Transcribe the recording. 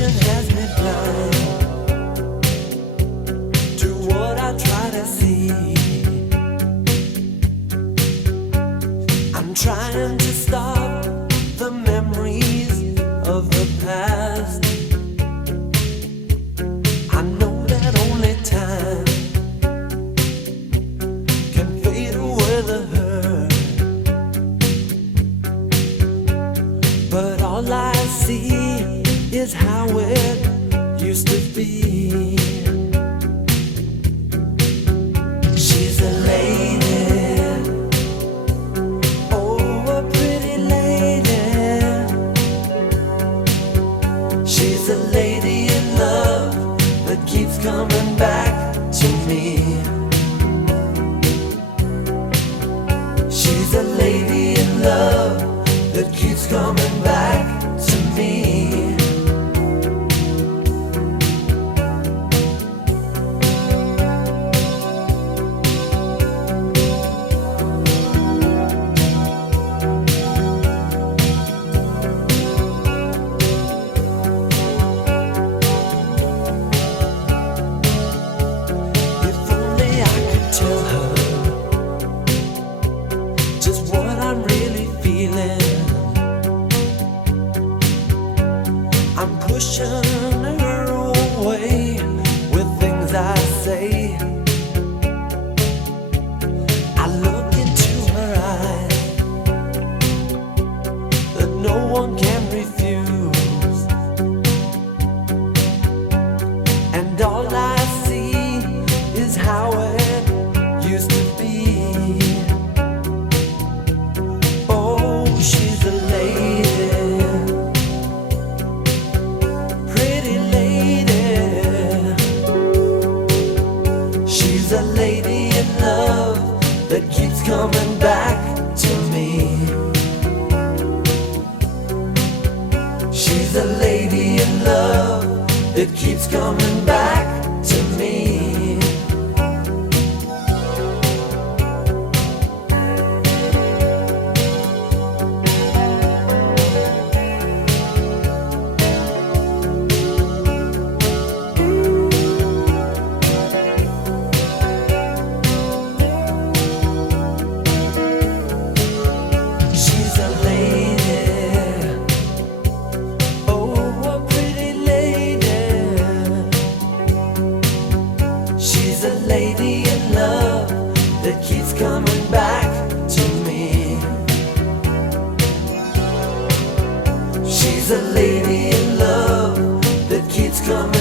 Frustration has me blind to what I try to see. I'm trying to stop the memories of the past. I know that only time can fade away the hurt, but all I see is how it used to be. She's a lady, oh, a pretty lady. She's a lady in love that keeps coming back to me. She's a lady in love that keeps coming back to me. Tell her just what I'm really feeling. I'm pushing her away with things I say. I look into her eyes that no one can refuse, and all I see is how it used to be. Oh, she's a lady, pretty lady. She's a lady in love that keeps coming back to me. She's a lady in love that keeps coming back to me. She's a lady in love that keeps coming back to me. She's a lady in love that keeps coming